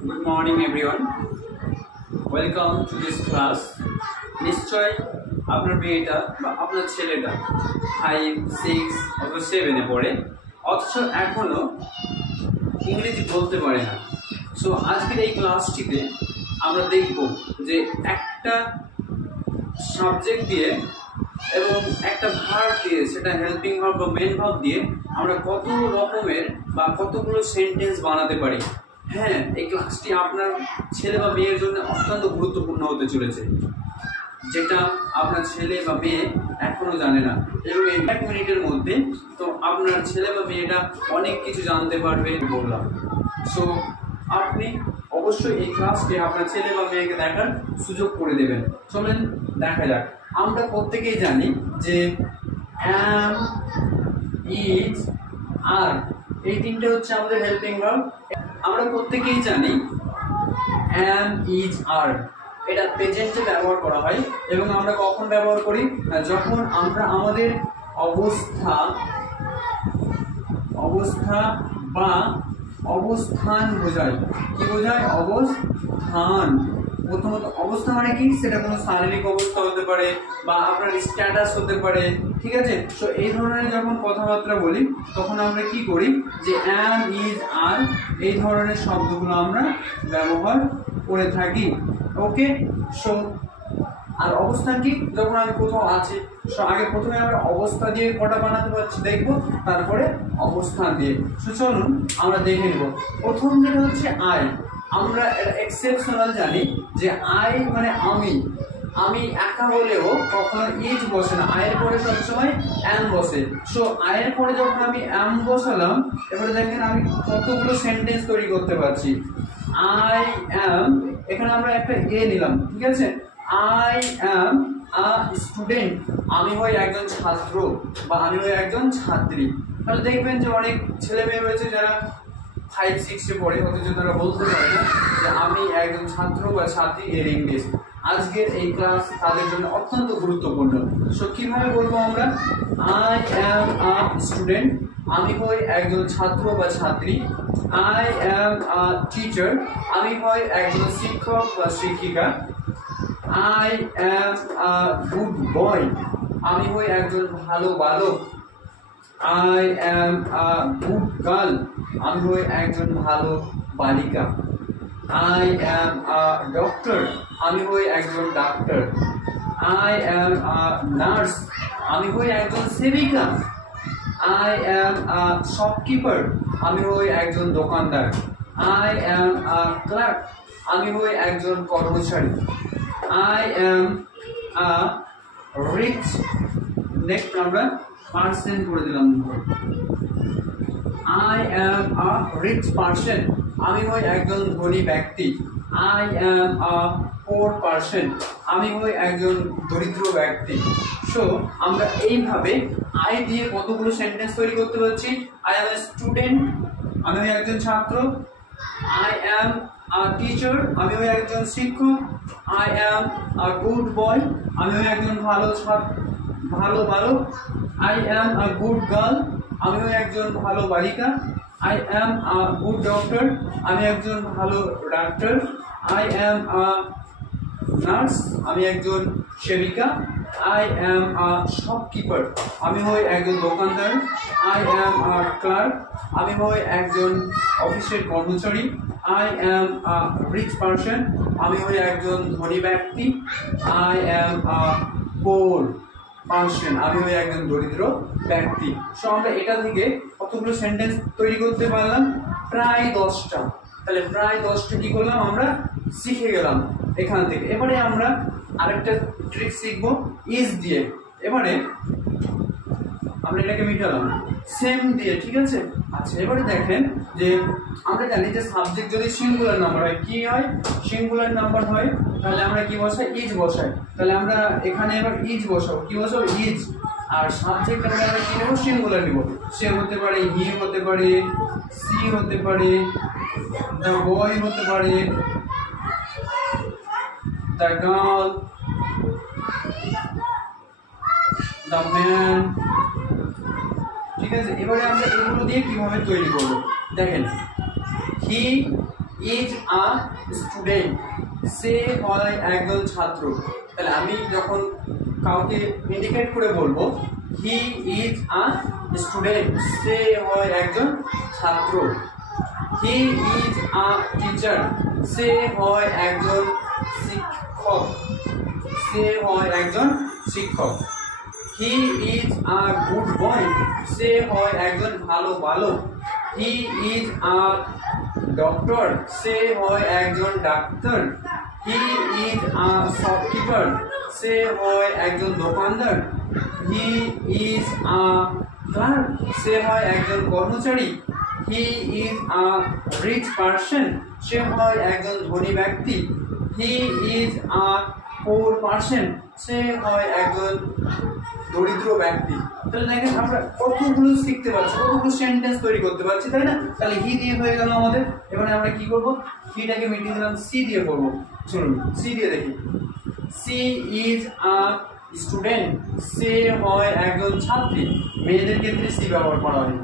Good morning everyone. Welcome to this class. নিশ্চয় আপনার মেয়েটা বা আপনার ছেলেটা 5, 6 অথবা 7 এ পড়ে, অথচ এখনো ইংরেজি বলতে পারে না। সো আজকের এই ক্লাসটিতে আমরা দেখব যে একটা সাবজেক্ট দিয়ে এবং একটা ভার্ব দিয়ে, সেটা হেল্পিং ভার্ব বা মেন ভার্ব দিয়ে আমরা কত রকমের বা কতগুলো সেন্টেন্স বানাতে পারি। হ্যাঁ, এই ক্লাসটি আপনার ছেলে বা মেয়ের জন্য অত্যন্ত গুরুত্বপূর্ণ হতে চলেছে, যেটা আপনার ছেলে বা মেয়ে এখনো জানে না, এবং এই 1 মিনিটের মধ্যে তো আপনার ছেলে বা মেয়েটা অনেক কিছু জানতে পারবে বললাম। সো আপনি অবশ্যই এই ক্লাসটি আপনার ছেলে বা মেয়েকে দেখার সুযোগ করে দেবেন। চলেন দেখা যাক। আমরা প্রত্যেকেই জানি যে am, is, are এই তিনটে হচ্ছে আমাদের হেল্পিং ভার্ব। আমরা প্রত্যেকেই জানি am, is, are এটা প্রেজেন্টে ব্যবহার করা হয়, এবং আমরা কখন ব্যবহার করি? যখন আমরা আমাদের অবস্থা বা অবস্থান বোঝায়। কি বোঝায়? অবস্থান। প্রথমত অবস্থা মানে কি? সেটা কোনো শারীরিক অবস্থা হতে পারে বা আপনার স্ট্যাটাস হতে পারে, ঠিক আছে? তো এই ধরনের যখন কথাবার্তা বলি তখন আমরা কি করি? যে am, is, are এই ধরনের শব্দগুলো আমরা ব্যবহার করে থাকি। ওকে, সো আর অবস্থান কি? যখন আমি কোথাও আছি, আগে প্রথমে আমরা অবস্থা দিয়ে কটা বানাতে পারছি দেখবো, তারপরে অবস্থান দিয়ে। সো চলুন আমরা দেখে নেব। প্রথম যেটা হচ্ছে আই। আমরা এক্সেপশনাল জানি যে আই মানে আমি একা হলেও কখনো ইজ বসে না, আয়ের পরে সবসময় অ্যাম বসে। সো আয়ের পরে যখন আমি অ্যাম বসালাম, এবারে দেখেন আমি কতগুলো সেন্টেন্স তৈরি করতে পারছি। আই অ্যাম, এখানে আমরা একটা নিলাম, ঠিক আছে? আই অ্যাম আ স্টুডেন্ট, আমি হই একজন ছাত্র বা আমি হই একজন ছাত্রী। তাহলে দেখবেন যে অনেক ছেলে মেয়ে রয়েছে যারা 5, 6 এ পড়ে, অথচ তারা বলতে পারে না যে আমি একজন ছাত্র বা ছাত্রী এর ইংলিশ। আজকের এই ক্লাস তাদের জন্য অত্যন্ত গুরুত্বপূর্ণ। সো কিভাবে বলবো আমরা? আই অ্যাম আ স্টুডেন্ট, আমি হই একজন ছাত্র বা ছাত্রী। আই অ্যাম আ টিচার, আমি হই একজন শিক্ষক বা শিক্ষিকা। I am a good boy, আমি হই একজন ভালো বালক। I am a good girl, আমি হই একজন ভালো বালিকা। আই অ্যাম আ ডক্টর, আমি হই একজন doctor. I am a nurse, আমি হই একজন সেবিকা। আই অ্যাম আ শপকিপার, আমি হই একজন দোকানদার। আই অ্যাম আ ক্লার্ক, আমি হই একজন কর্মচারী। I am a rich, next আমরা পার্সন করে দিলাম। I am a rich person, আমি হই একজন ধনী ব্যক্তি। I am a poor person, আমি হই একজন দরিদ্র ব্যক্তি। সো আমরা এইভাবে আই দিয়ে কতগুলো সেন্টেন্স তৈরি করতে পারছি। আই অ্যাম এ স্টুডেন্ট, আমি হই একজন ছাত্র। আই অ্যাম আ টিচার, আমি হই একজন শিক্ষক। I am a good boy, আমি হই একজন ভালো বালক। I am a good girl, আমি হই একজন ভালো বালিকা। I am a good doctor, আমি একজন ভালো doctor. I am a nurse, আমি একজন সেবিকা। আই অ্যাম আ শপকিপার, আমি হই একজন দোকানদার। আই অ্যাম আ ক্লার্ক, আমি হই একজন অফিসের কর্মচারী। I am a rich person, আমি হই একজন ধনী ব্যক্তি। I am a poor person, আমি হই একজন দরিদ্র ব্যক্তি। সো আমরা এটা থেকে কতগুলো সেন্টেন্স তৈরি করতে পারলাম? প্রায় 10টা। তাহলে প্রায় 10টা কি করলাম? আমরা শিখে গেলাম এখান থেকে। এবারে আমরা আরেকটা ট্রিক শিখবো ইজ দিয়ে। এবারে আমরা এটাকে মিটালাম সেম দিয়ে, ঠিক আছে? আচ্ছা, এবারে দেখেন যে আমরা জানি যে সাবজেক্ট যদি সিঙ্গুলার নাম্বার হয়, কি হয়? সিঙ্গুলার নাম্বার হয়, তাহলে আমরা কি বসাই? ইজ বসাই। তাহলে আমরা এখানে এবার ইজ বসাবো। কি বসাবো? ইজ। আর সাবজেক্ট আমরা কি নেবো? সিঙ্গুলার নিব। সে হতে পারে হি, হতে পারে সি, হতে পারে দ্য বয়, হতে পারে দ্য গার্ল, দ্য ম্যান, ঠিক আছে? এবারে আমরা এগুলো দিয়ে কিভাবে তৈরি করবো দেখেন। হি ইজ আ স্টুডেন্ট, সে হয় একজন ছাত্র। তাহলে আমি যখন কাউকে ইন্ডিকেট করে বলবো হি ইজ আ স্টুডেন্ট, সে হয় একজন ছাত্র। হি ইজ আ টিচার, সে হয় একজন শিক্ষক, সে হয় একজন শিক্ষক। হি ইজ আ গুড বয়, সে হয় একজন ভালো বালক। হি ইজ আ ডক্টর, সে হয় একজন ডাক্তার। হি ইজ আ শপকিপার, সে হয় একজন দোকানদার। হি ইজ আ ক্লার্ক, সে হয় একজন কর্মচারী। He is a rich person, সে হয় একজন ধনী ব্যক্তি। হি ইজ আ পোর পার্সন, সে হয় একজন দরিদ্র ব্যক্তি। তাহলে দেখেন আমরা কতগুলো শিখতে পারছি, কতগুলো সেন্টেন্স তৈরি করতে পারছি, তাই না? তাহলে হি দিয়ে হয়ে গেল আমাদের। এবারে আমরা কি করব, হিটাকে মিটিয়ে দিলাম, সি দিয়ে করবো। চলুন সি দিয়ে দেখি। সি ইজ আ স্টুডেন্ট, সে হয় একজন ছাত্রী। মেয়েদের ক্ষেত্রে সি ব্যবহার করা হয়।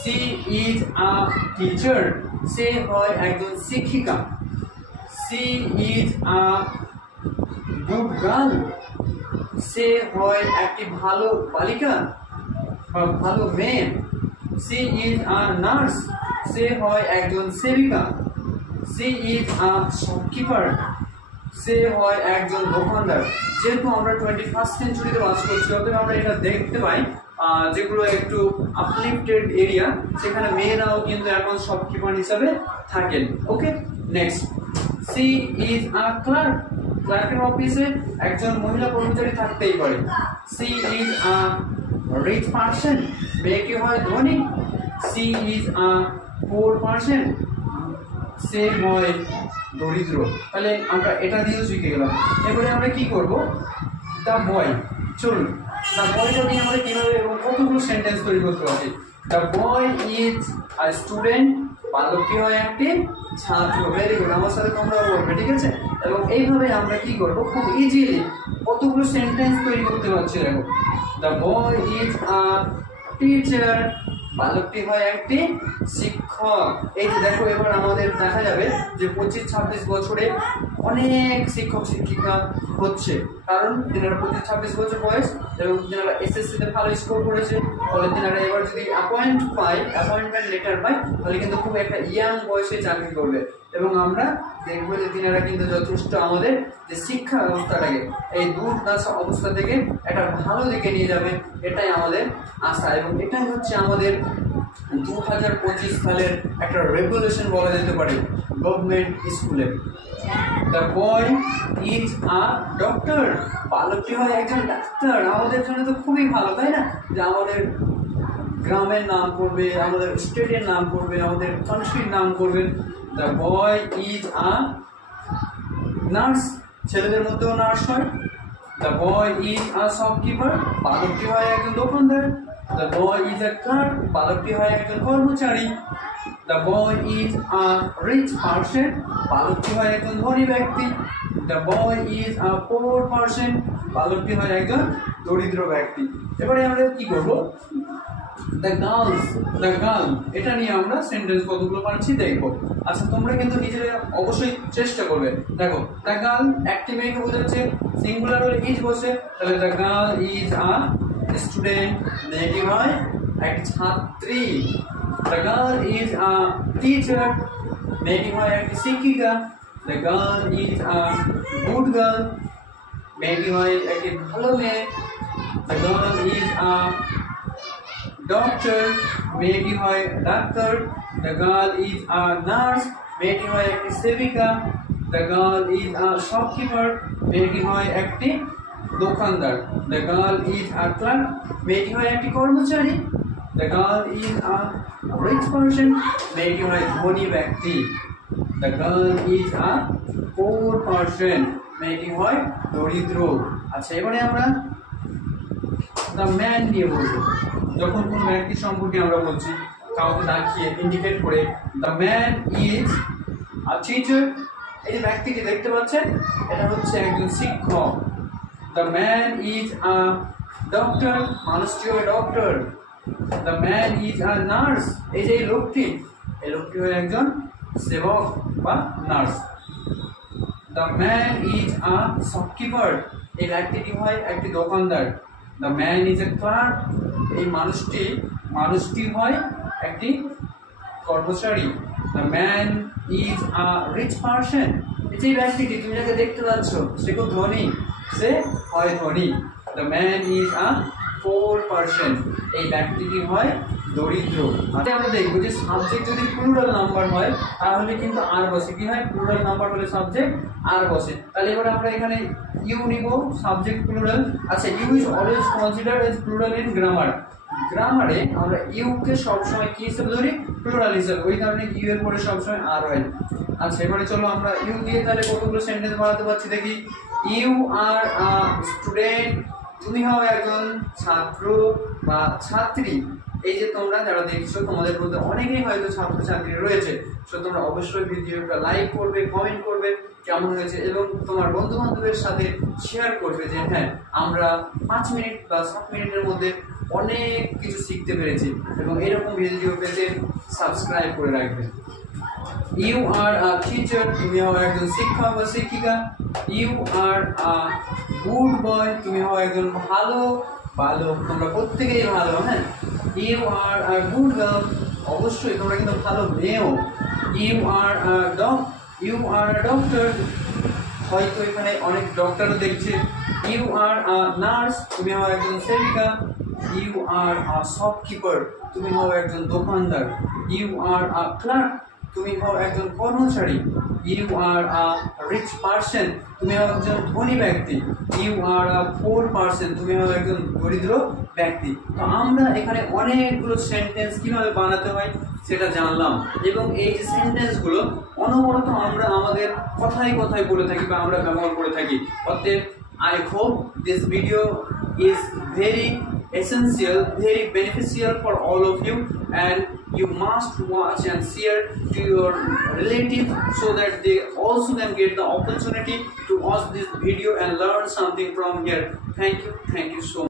সি ইজ আ টিচার, সে হয় একজন শিক্ষিকা। She is a good girl, সে হয় একটি ভালো বালিকা বা ভালো মেয়ে। সি ইজ আ নার্স, সে হয় একজন সেবিকা। সি ইজ আ শপকিপার, সে হয় একজন দোকানদার। যেহেতু আমরা 21st সেঞ্চুরিতে বাস করছি, অতএব আমরা এটা দেখতে পাই যেগুলো একটু আপলিফটেড এরিয়া, সেখানে মেয়েরাও কিন্তু এখন শপকিপার হিসাবে থাকেন। Okay, next. She is a clerk, ক্লার্কের অফিসে একজন মহিলা কর্মচারী থাকতেই পারে। She is a rich person, মেয়েকে হয় ধনী। She is a poor person, সে হয় দরিদ্র। তাহলে আমরা এটা দিয়েও শিখে গেলাম। এবারে আমরা কি করব, দ্য বয়। চলুন দ্য বয়টা দিয়ে আমরা কিভাবে এবং কতগুলো সেন্টেন্স তৈরি করতে পারি। The boy is a student, বালকটি হয় একটি ছাত্র। ভেরি গুড, আমার সাথে তোমরাও বলবে, ঠিক আছে? এবং এইভাবে আমরা কি করব, খুব ইজিলি কতগুলো সেন্টেন্স তৈরি করতে পারছি। দেখো, the boy is a teacher, বালকটি হয় একটি শিক্ষক। এই যে দেখো, এবার আমাদের দেখা যাবে যে 25-26 বছরে অনেক শিক্ষক শিক্ষিকা হচ্ছে, কারণ তেনারা 25-26 বছর বয়স এবং তেনারা এসএসসিতে ভালো স্কোর করেছে। ফলে তেনারা এবার যদি অ্যাপয়েন্টমেন্ট লেটার পায়, তাহলে কিন্তু খুব একটা ইয়াং বয়সে চাকরি করবে। এবং আমরা দেখবো যে তিনারা কিন্তু যথেষ্ট আমাদের যে শিক্ষা ব্যবস্থাটাকে এই দুর্দশা অবস্থা থেকে একটা ভালো দিকে নিয়ে যাবে, এটাই আমাদের আশা। এবং এটাই হচ্ছে আমাদের 2025 সালের একটা রেভলিউশন বলা যেতে পারে গভর্নমেন্ট স্কুলে। The boy is a doctor, বালকটি হয় একজন ডাক্তার। আমাদের জন্য তো খুবই ভালো, তাই না? যে আমাদের গ্রামের নাম করবে, আমাদের স্টেটের নাম করবে, আমাদের কান্ট্রির নাম করবে। The boy is a nurse, ছেলেদের মধ্যেও নার্স হয়। The boy is a shopkeeper, বালকটি হয় একজন দোকানদার। The boy is a clerk, বালকটি হয় একজন কর্মচারী। The boy is a rich person, বালকটি হয় একজন ধনী ব্যক্তি। The boy is a poor person, বালকটি হয় একজন দরিদ্র ব্যক্তি। এবারে আমরা কি করবো, দ্য গার্ল, এটা নিয়ে আমরা সেন্টেন্স কতগুলো পাচ্ছি দেখবো। আচ্ছা, তোমরা কিন্তু নিজেরা অবশ্যই চেষ্টা করবে। দেখো, দ্য গার্ল একটি মেয়েকে বোঝাচ্ছে, সিঙ্গুলার হলে ইজ বসে, তাহলে the girl is a student, মেয়েটি হয় একটি ছাত্রী। The girl is a teacher, মেয়েটি হয় একটি শিক্ষিকা। The girl is a good girl, মেয়েটি হয় একটি ভালো মেয়ে। The girl is a doctor, মেয়েটি হয় ডাক্তার। The girl is a nurse, মেয়েটি হয় একটি সেবিকা। The girl is a shopkeeper, মেয়েটি হয় একটি দোকানদার। The girl is a clerk, মেয়েটি হয় একটি কর্মচারী। The girl is a rich person, মেয়েটি হয় ধনী ব্যক্তি। The girl is a poor person, মেয়েটি হয় দরিদ্র। আচ্ছা, এবারে আমরা দ্য ম্যান দিয়ে বলবো। যখন কোন ব্যক্তি সম্পর্কে আমরা বলছি, কাউকে দেখিয়ে ইন্ডিকেট করে, the man is a teacher, এই যে ব্যক্তিটি দেখতে পাচ্ছেন, এটা হচ্ছে একজন শিক্ষক। The man is a doctor, মানুষটি হয় doctor. The man is a nurse, এই যে লোকটি হয় একজন সেবক বা nurse. The man is a shopkeeper, এই ব্যক্তিটি হয় একটি দোকানদার। The man is a clerk, এই মানুষটি হয় একটি কর্মচারী। The man is a rich person, যে ব্যক্তিটি তুমি যাকে দেখতে পাচ্ছ সে খুব ধনী, সে হয় ধনী। The man is a poor person, এই ব্যক্তিটি হয় দরিদ্র। আচ্ছা, আমরা দেখবো যে সাবজেক্ট যদি প্লুরাল নাম্বার হয় তাহলে কিন্তু আর বসে। কি হয়? প্লুরাল নাম্বার হলে সাবজেক্ট আর বসে। তাহলে এবার আমরা এখানে ইউ নিব, সাবজেক্ট প্লুরাল। আচ্ছা, you is always considered as plural in grammar. গ্রামারে আমরা ইউ কে সবসময় কি হিসেবে ধরি? প্লুরাল হিসেবে, ওই কারণে ইউ এর পরে সবসময় আর হয়। আচ্ছা, এবারে চলো আমরা ইউ দিয়ে তাহলে কতগুলো সেন্টেন্স বানাতে পারছি দেখি। ইউ আর আ স্টুডেন্ট, তুমি হও একজন ছাত্র বা ছাত্রী। এই যে তোমরা যারা দেখছো তোমাদের মধ্যে অনেকেই হয়তো ছাত্রছাত্রী রয়েছে, তো তোমরা অবশ্যই ভিডিওটা লাইক করবে, কমেন্ট করবে কেমন হয়েছে, এবং তোমার বন্ধু বান্ধবের সাথে শেয়ার করবে যে হ্যাঁ আমরা 5 মিনিট বা 7 মিনিটের মধ্যে অনেক কিছু শিখতে পেরেছি। এবং এরকম ভিডিও পেতে সাবস্ক্রাইব করে রাখবে। ইউ আর আ টিচার, তুমি হও একজন শিক্ষক বা শিক্ষিকা। You are a good boy, তুমি হও একজন ভালো বালক। তোমরা প্রত্যেকেই ভালো, হ্যাঁ। You are a good girl, অবশ্যই তোমরা কিন্তু ভালো মেয়েও। ইউ আর আ ডক্টর, হয়তো এখানে অনেক ডক্টরও দেখছে। ইউ আর আ নার্স, তুমি হও একজন সেবিকা। ইউ আর আ শপকিপার, তুমি হও একজন দোকানদার। ইউ আর আ ক্লার্ক, তুমি হও একজন কর্মচারী। You are a rich person, তুমি হও একজন ধনী ব্যক্তি। You are a poor person, তুমি হও একজন দরিদ্র ব্যক্তি। তো আমরা এখানে অনেকগুলো সেন্টেন্স কিভাবে বানাতে হয় সেটা জানলাম, এবং এই যে সেন্টেন্সগুলো অনবরত আমরা আমাদের কথায় কথায় বলে থাকি বা আমরা ব্যবহার করে থাকি। অতএব I hope this video is very essential, very beneficial for all of you, and you must watch and share to your relatives so that they also can get the opportunity to watch this video and learn something from here. Thank you so much.